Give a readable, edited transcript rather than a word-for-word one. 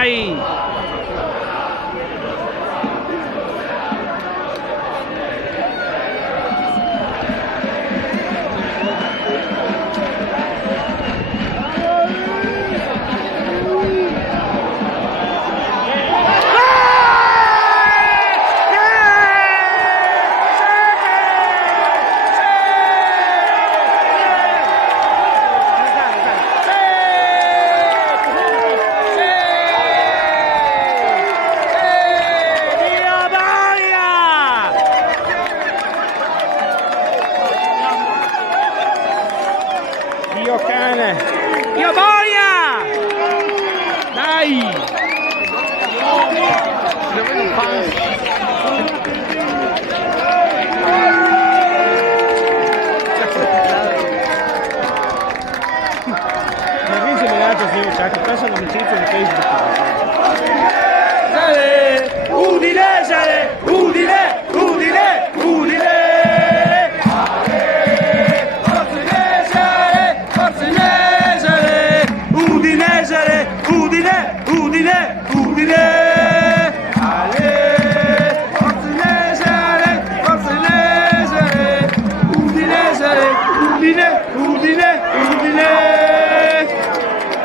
dai! Dio cane! Dio boia! Dai! Ma qui se me ne altro io, cioè, che pensano amicizia di Facebook. Udinese! Udine! Udine! Udine! Udine! Udine! Udine!